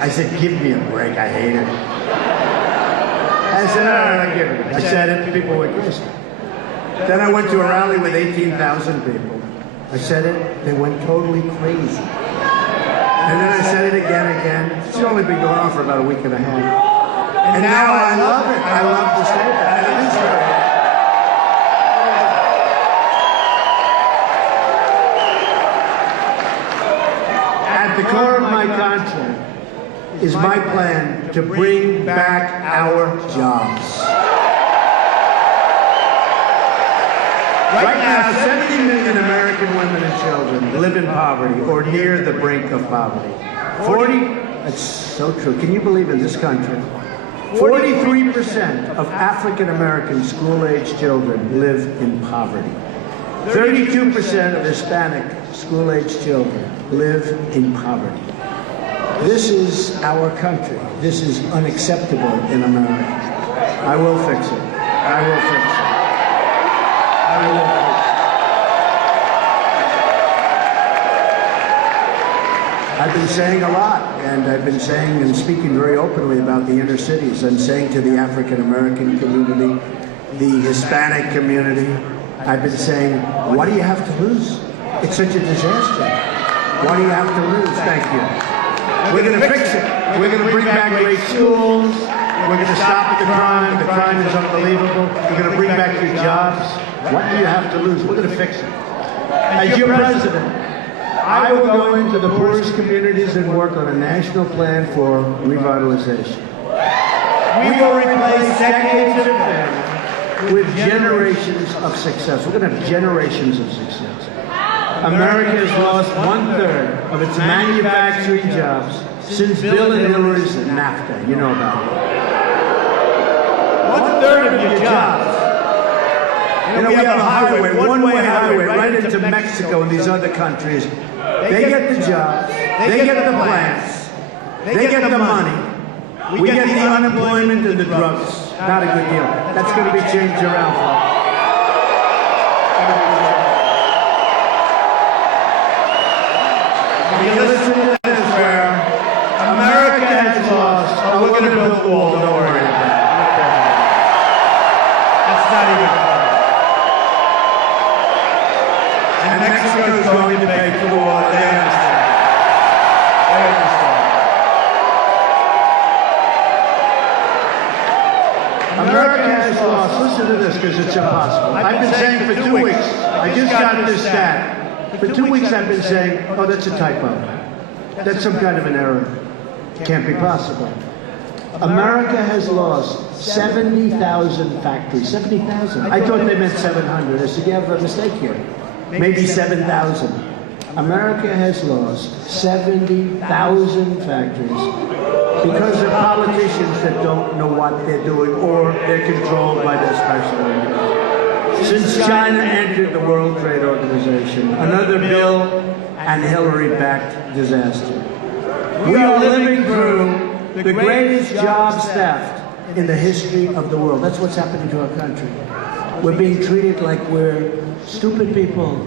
I said, give me a break, I hate it. I said, no, give it. I said it, people went crazy. Then I went to a rally with 18,000 people. I said it, they went totally crazy. And then I said it again. It's only been going on for about a week and a half. And now I love it. I love to say that. It is very. At the core of my contract is my plan to bring back our jobs. Right now, 70 million American women and children live in poverty or near the brink of poverty. 40, that's so true. Can you believe in this country? 43% of African American school-age children live in poverty. 32% of Hispanic school-age children live in poverty. This is our country. This is unacceptable in America. I will fix it. I will fix it. I will fix it. I've been saying a lot, and I've been saying and speaking very openly about the inner cities. I'm saying to the African American community, the Hispanic community, I've been saying, what do you have to lose? It's such a disaster. What do you have to lose? Thank you. We're going to fix it. We're going to bring back great schools. We're going to stop the crime. The crime is unbelievable. We're going to bring back your jobs. What do you have to lose? We're going to fix it. As your president, I will go into the poorest communities and work on a national plan for revitalization. We will replace decades of failure with generations of success. We're going to have generations of success. America has lost 1/3 of its manufacturing jobs since Bill and Hillary's NAFTA. You know about it. 1/3 of your jobs. You know, we have a highway, one-way highway right into Mexico and these other countries. They get the jobs, they get the plants, they get the money. We get the unemployment and the drugs. Not a good deal. That's going to be changed around for us. You listen to this where America has lost. Oh, we're going to build a wall. Don't worry about it. That's not even funny. And Mexico is going to pay for the wall. They understand. They understand. America has lost. Listen to this because it's impossible. I've been saying for 2 weeks. I just got this stat. For 2 weeks I've been saying, oh, that's a typo. That's some kind of an error. Can't be possible. America has lost 70,000 factories. 70,000. I thought they meant 700. I said, you have a mistake here. Maybe 7,000. America has lost 70,000 factories because of politicians that don't know what they're doing or they're controlled by their special interests. Since China entered the World Trade Organization, another Bill and Hillary-backed disaster. We are living through the greatest jobs theft in the history of the world. That's what's happening to our country. We're being treated like we're stupid people.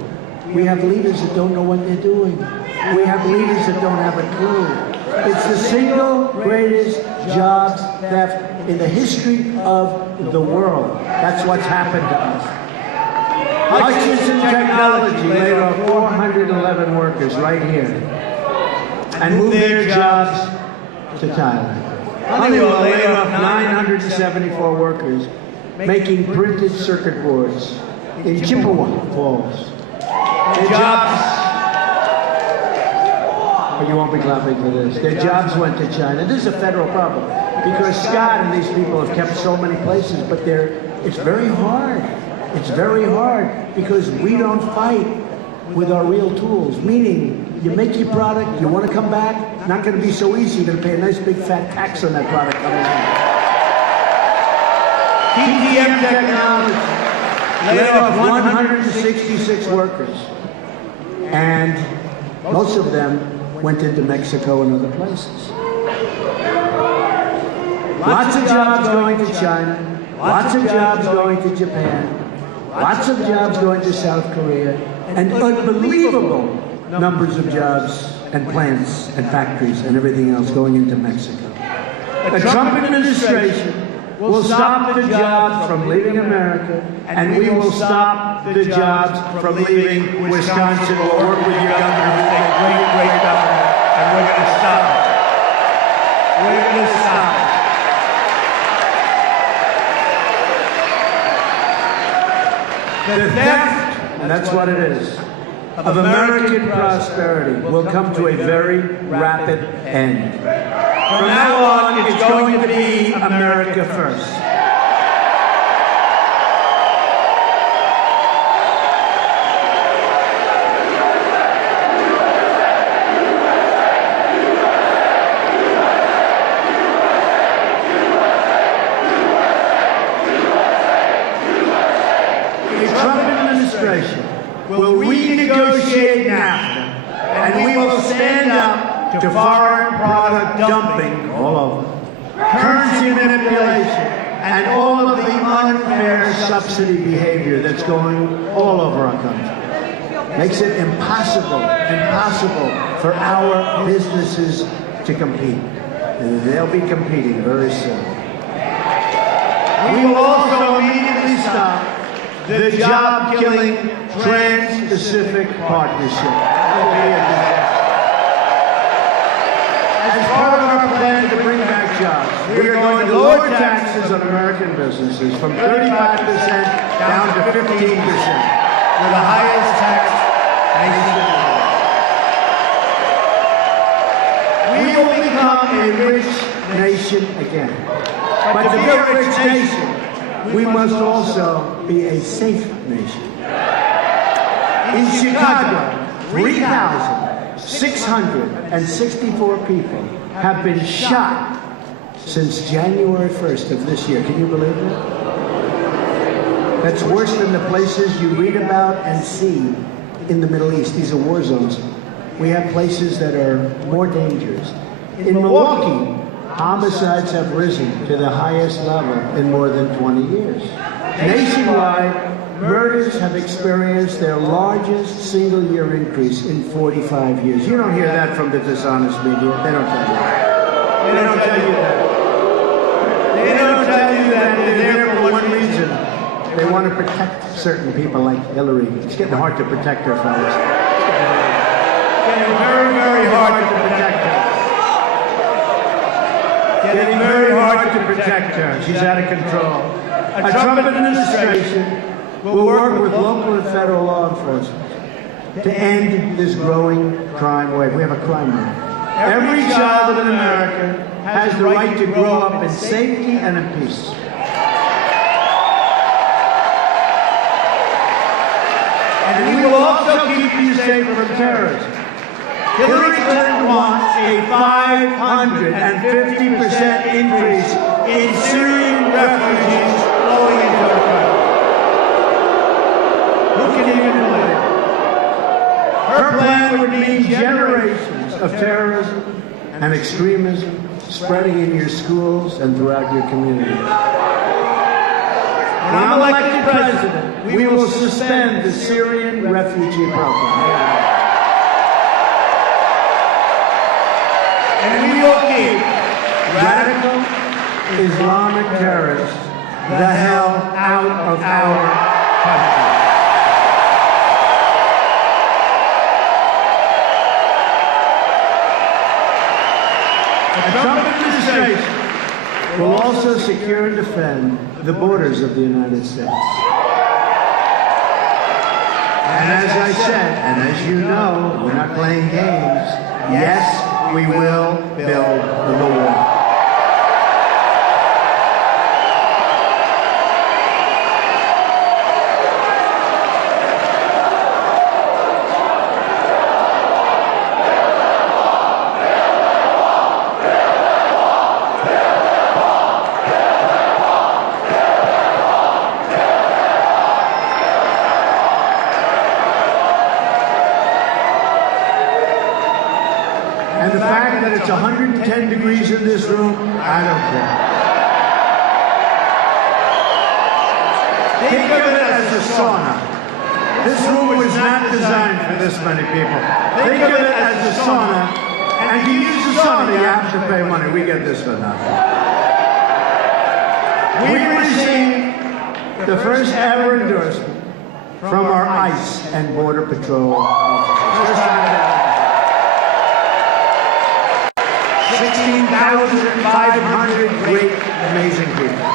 We have leaders that don't know what they're doing. We have leaders that don't have a clue. It's the single greatest jobs theft in the history of the world. That's what's happened to us. Hutchinson Technology laid off 411 workers right here and moved their jobs to Thailand. Honeywell laid off 974 workers making printed circuit boards in Chippewa Falls. Their jobs, you won't be clapping for this, their jobs went to China. This is a federal problem because Scott and these people have kept so many places, but it's very hard. It's very hard because we don't fight with our real tools, meaning you make your product, you want to come back, not going to be so easy. You're going to pay a nice big fat tax on that product coming in. TTM Technology laid off 166 workers, and most of them went into Mexico and other places. Lots of jobs going to China, lots of jobs going to Japan, lots of jobs going to South Korea, and unbelievable numbers of jobs and plants and factories and everything else going into Mexico. The Trump administration will stop the jobs from leaving America, and we will stop the jobs from leaving Wisconsin. We'll work with your governor, who's a great, great governor, and we're going to stop it. We're going to stop it. The theft, and that's what it is, of American prosperity will come to a very rapid end. From now on, it's going to be America first. The Trump administration will renegotiate NAFTA, and we will stand up to foreign product dumping all over, currency manipulation, and all of the unfair subsidy behavior that's going all over our country. Makes it impossible for our businesses to compete. And they'll be competing very soon. We will also immediately stop the job-killing Trans-Pacific Partnership. That will be a disaster. As part of our plan to bring back jobs, we are going to lower taxes on American businesses from 35% down to 15%. We're the highest tax nation in the world. We will become a rich nation again. But to be a rich nation, we must also be a safe nation. In Chicago, 3,664 people have been shot since January 1st of this year. Can you believe that? That's worse than the places you read about and see in the Middle East. These are war zones. We have places that are more dangerous. In Milwaukee, homicides have risen to the highest level in more than 20 years. Nationwide, murders have experienced their largest single-year increase in 45 years. You don't hear that from the dishonest media. They don't tell you that. They don't tell you that. They don't tell you that they're there for one reason. They want to protect certain people like Hillary. It's getting hard to protect her, fellas. It's getting very, very hard to protect her. Getting very hard to protect her. She's out of control. A Trump administration will work with local and federal law enforcement to end this growing crime wave. We have a crime wave. Every child in America has the right to grow up in safety and in peace. And we will also keep you safe from terrorism. Hillary Clinton wants a 550% increase in Syrian refugees flowing into our country. Who can even believe it? Her plan would mean generations of terrorism and extremism spreading in your schools and throughout your communities. When I'm elected president, we will suspend the Syrian refugee program. And we will keep radical Islamic terrorists the hell out of our country. The Trump administration will also secure and defend the borders of the United States. And as I said, and as you know, we're not playing games. Yes, we will build the wall. And the fact that it's 110 degrees in this room, I don't care. Think of it as a sauna. This room was not designed for this many people. Think of it as a sauna, and to use the sauna, you have to pay money. We get this for nothing. We received the first ever endorsement from our ICE and Border Patrol officers. 16,500 great, amazing people.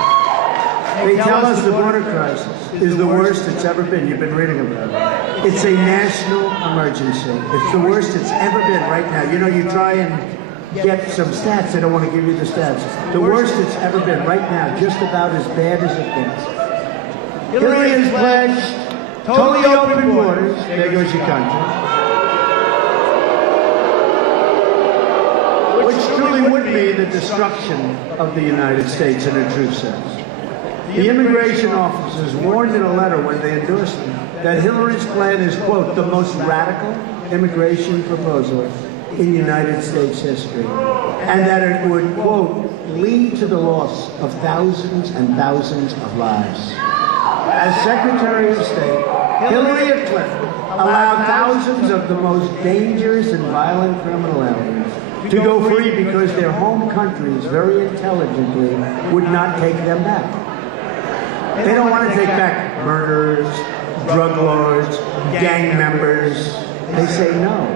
They tell us the border crisis is the worst it's ever been. You've been reading about it. It's a national emergency. It's the worst it's ever been right now. You know, you try and get some stats. They don't want to give you the stats. The worst it's ever been right now, just about as bad as it gets. Hillary has pledged totally open borders. There goes your country. Which truly would be the destruction of the United States in a true sense. The immigration officers warned in a letter when they endorsed it that Hillary's plan is, quote, the most radical immigration proposal in United States history, and that it would, quote, lead to the loss of thousands and thousands of lives. As Secretary of State, Hillary Clinton allowed thousands of the most dangerous and violent criminal aliens to go free because their home countries very intelligently would not take them back. They don't want to take back murderers, drug lords, gang members. They say no.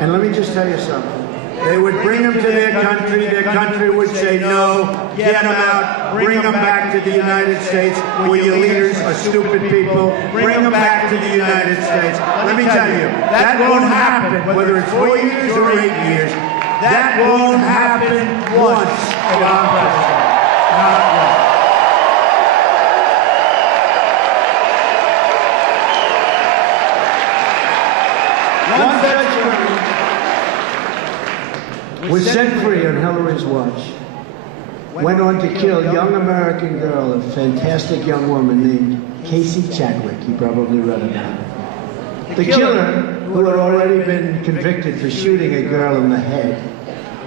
And let me just tell you something. They would bring them to their country would say no, get them out, bring them back to the United States where your leaders are stupid people, bring them back to the United States. Let me tell you, that won't happen, whether it's 4 years or 8 years. That won't happen once if I'm president. Not once. One such was set free on Hillary's watch, went on to kill a young American girl, a fantastic young woman named Casey Chadwick. You probably read about it. The killer, who had already been convicted for shooting a girl in the head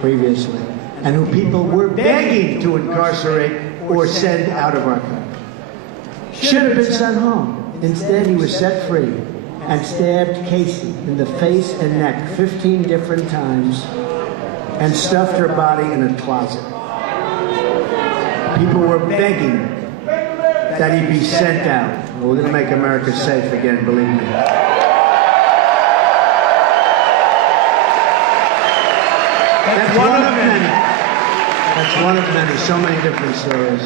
previously, and who people were begging to incarcerate or send out of our country, should have been sent home. Instead, he was set free and stabbed Casey in the face and neck 15 different times and stuffed her body in a closet. People were begging that he be sent out. We're going to make America safe again, believe me. That's one of many. That's one of many. So many different stories.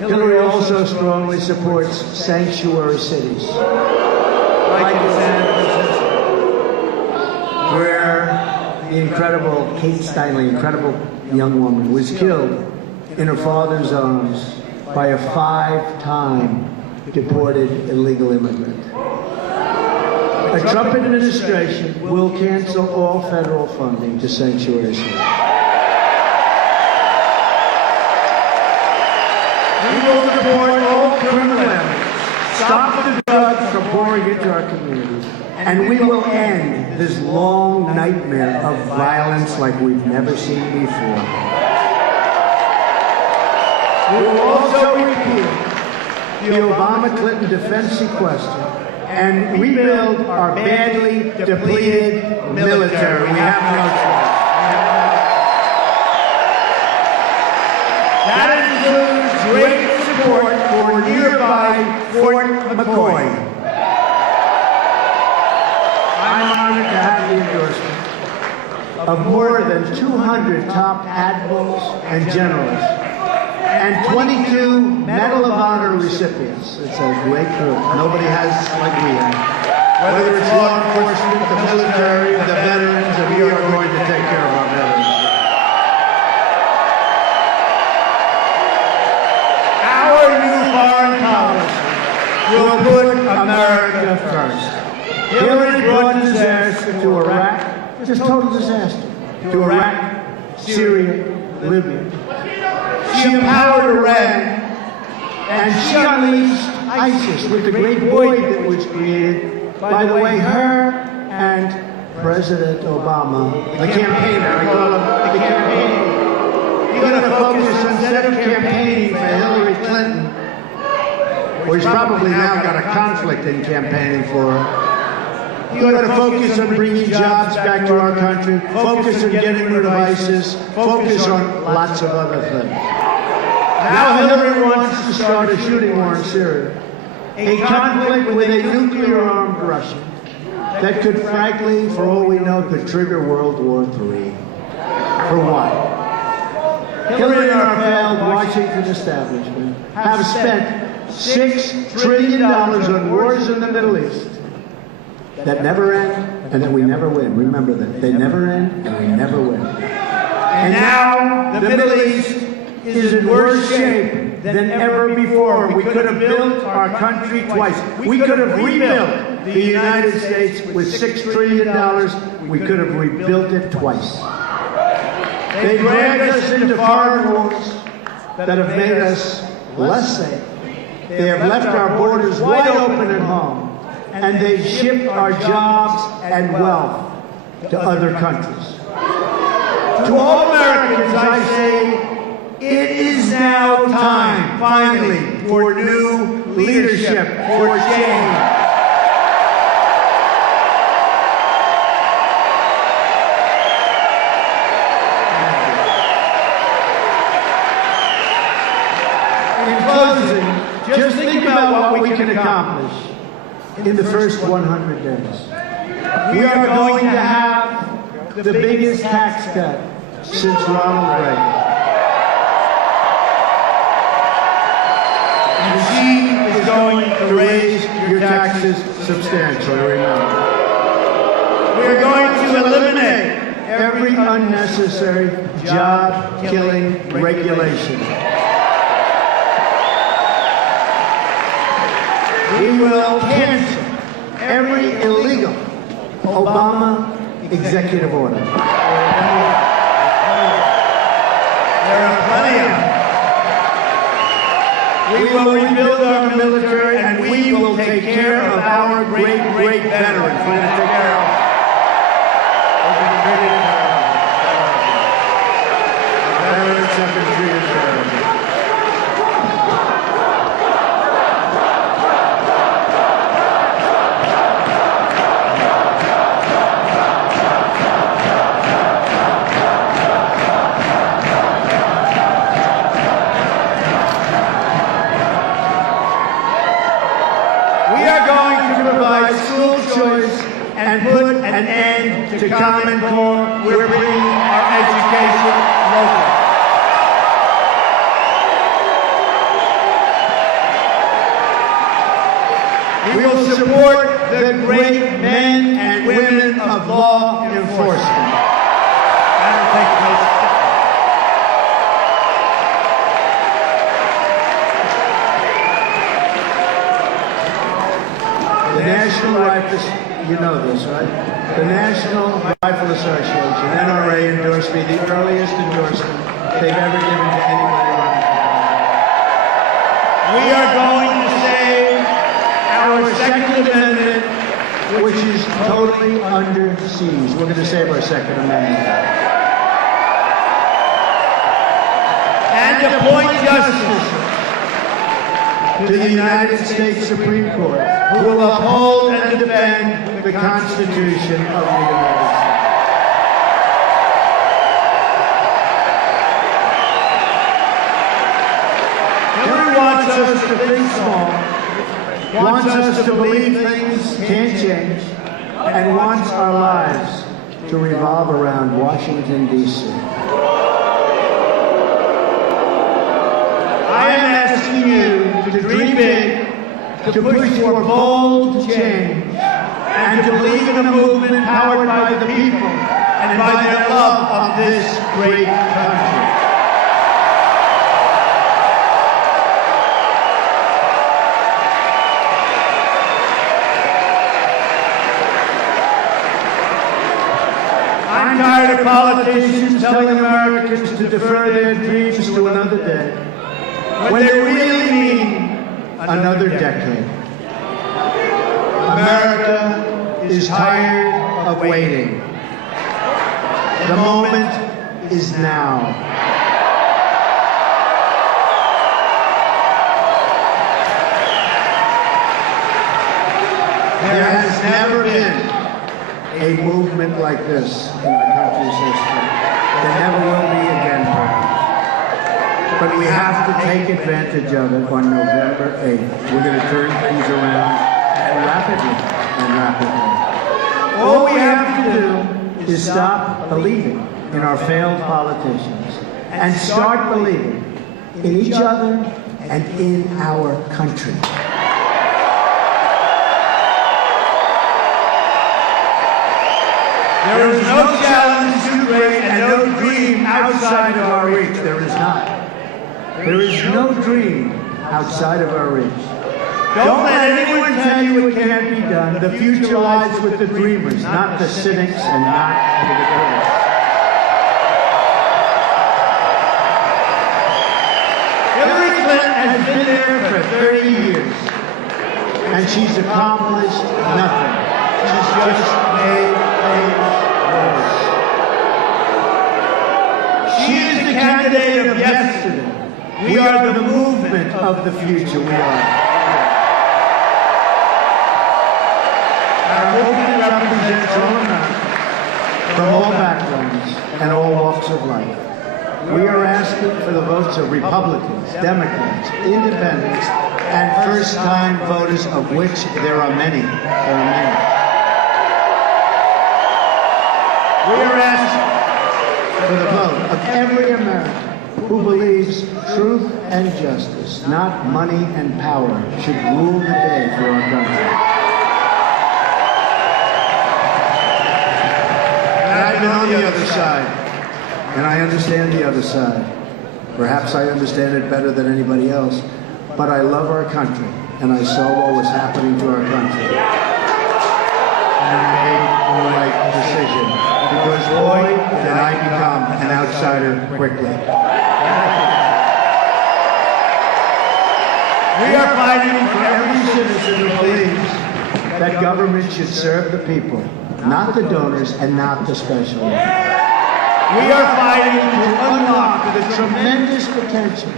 Hillary also strongly supports sanctuary cities, like in San Francisco, where the incredible Kate Steinle, incredible young woman, was killed in her father's arms by a 5-time deported illegal immigrant. The Trump administration will cancel all federal funding to sanctuary cities. We will deport all criminal aliens, stop the drugs from pouring into our communities, and we will end this long nightmare of violence like we've never seen before. We will also repeal the Obama-Clinton defense sequester and rebuild our badly depleted military. We have no choice. That includes great support for nearby Fort McCoy. I'm honored to have the endorsement of more than 200 top admirals and generals and 22 Medal of Honor recipients. It's a great group. Nobody has like we have. Whether it's law enforcement, the military, the veterans, and we are going to take care of our veterans. Our new foreign policy will put America first. Hillary brought disaster to Iraq, just total disaster, to Iraq, Syria, Libya. She empowered Iran, and she unleashed ISIS with the great void that was created by the way her and President Obama, the campaigner, I call him the campaigner. You're going to focus instead of campaigning for Hillary Clinton, or he's probably now got a conflict in campaigning for. You got to focus on bringing jobs back to our country, focus on getting rid of ISIS, focus on lots of other things. Now Hillary wants to start a shooting war in Syria, a conflict with a nuclear-armed Russia that could, frankly, for all we know, could trigger World War III. For what? Hillary and our failed Washington establishment have spent $6 trillion on wars in the Middle East that never end and that we never win. Remember that. They never end and we never win. And now the Middle East is in worse shape than ever before. We could have built our country twice. We could have rebuilt the United States with $6 trillion. We could have rebuilt it twice. They dragged us into foreign wars that have made us less safe. They have left our borders wide open at home, and they've shipped our jobs and wealth to other countries. To all Americans, I say, it is now time, finally, for new leadership, for change. Just think about what we can accomplish in the first 100 days. We are going to have the biggest tax cut since Ronald Reagan. And she is going to raise your taxes substantially, remember. We are going to eliminate every unnecessary job-killing regulation. We will cancel every illegal Obama executive order. There are plenty of them. We will rebuild our military, and we will take care of our great veterans. We're going to take care of them. Veterans have been treated terribly. And put an end to Common Core. We're bringing our education local. We will support the great men and women of law enforcement. The National Rifle, you know this, right? The National Rifle Association, NRA, endorsed me, the earliest endorsement they've ever given to anybody around the country. We are going to save our Second Amendment, which is totally under siege. We're going to save our Second Amendment. And appoint justices to the United States Supreme Court, who will uphold and defend the Constitution of the United States. Hillary wants us to think small, wants us to believe things can't change, and wants our lives to revolve around Washington, D.C. I am asking you to dream big, to push for bold change, and to believe in a movement powered by the people and by their love of this great country. I'm tired of politicians telling Americans to defer their dreams to another day, when they really mean another decade. America is tired of waiting. The moment is now. There has never been a movement like this in our country's history. There never will be again, perhaps. But we have to take advantage of it on November 8th. We're going to turn things around rapidly and rapidly. All we have to do is stop believing in our failed politicians and start believing in each other and in our country. There is no challenge too great and no dream outside of our reach. There is not. There is no dream outside of our reach. Don't let anyone tell you it can't be done. The future lies with the dreamers, not the cynics and not the critics. Hillary Clinton has been there for 30 years, and she's accomplished nothing. She's just made things worse. She is the candidate of yesterday. We are the movement of the future. We are. Our movement represents all Americans from all backgrounds and all walks of life. We are asking for the votes of Republicans, Democrats, Independents, and first-time voters, of which there are many. There are many. We are asking for the vote of every American who believes truth and justice, not money and power, should rule the day for our country. And I've been on the other side, and I understand the other side. Perhaps I understand it better than anybody else, but I love our country, and I saw what was happening to our country. And I made the right decision, because boy, did I become an outsider quickly. We are fighting for every citizen who believes that government should serve the people, not the donors and not the specialists. We are fighting to unlock the tremendous potential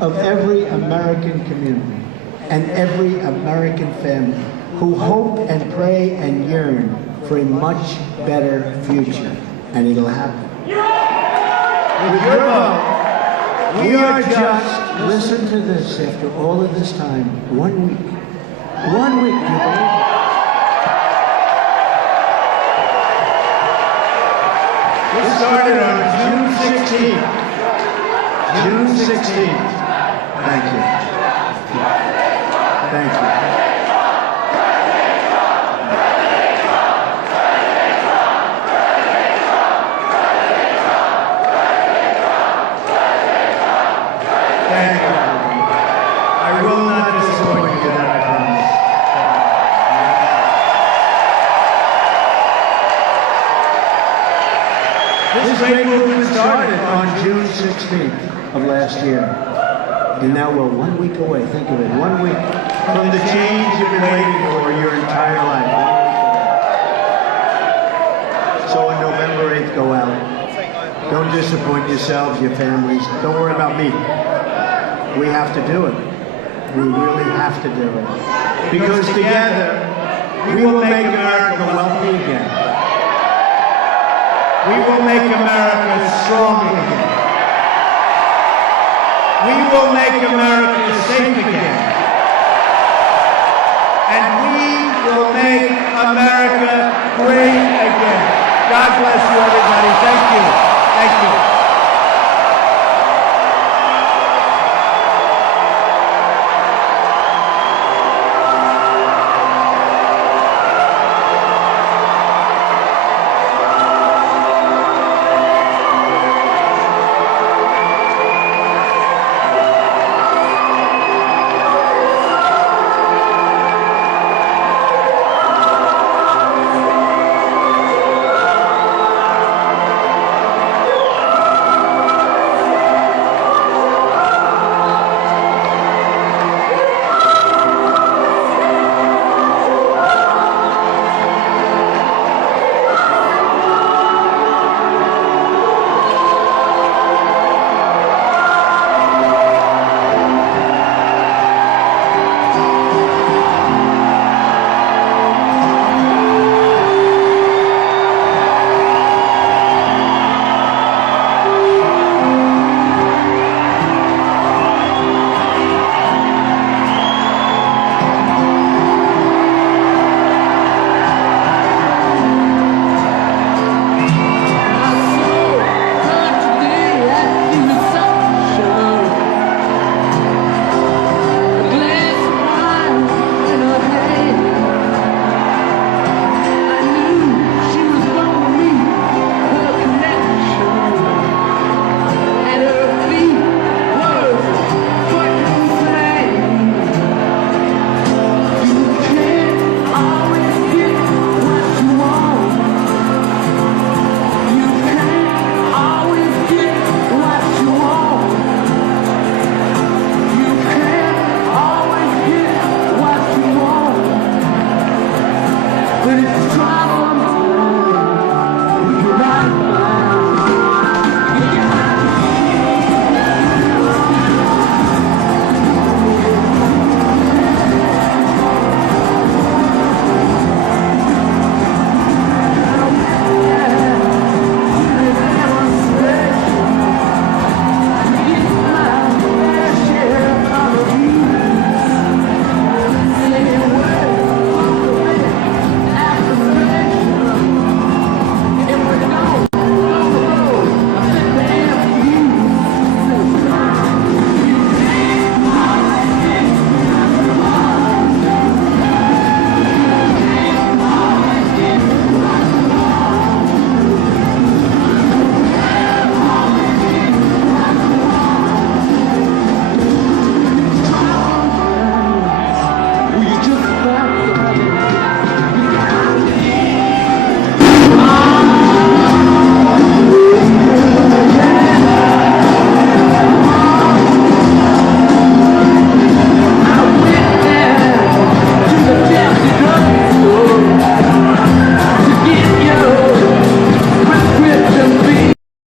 of every American community and every American family who hope and pray and yearn for a much better future. And it'll happen. With your vote, we are just, listen to this, after all of this time, 1 week. 1 week, you believe it? This started on June 16th. June 16th. Thank you. Thank you. Thank you. I will not disappoint you, that I promise. This great movement started on June 16th of last year. And now we're 1 week away, think of it, 1 week from the change you've been waiting for your entire life. So on November 8th, go out. Don't disappoint yourselves, your families. Don't worry about me. We have to do it. We really have to do it. Because together, we will make America wealthy again. We will make America strong again. We will make America safe again. And we will make America great again. God bless you, everybody. Thank you. Thank you.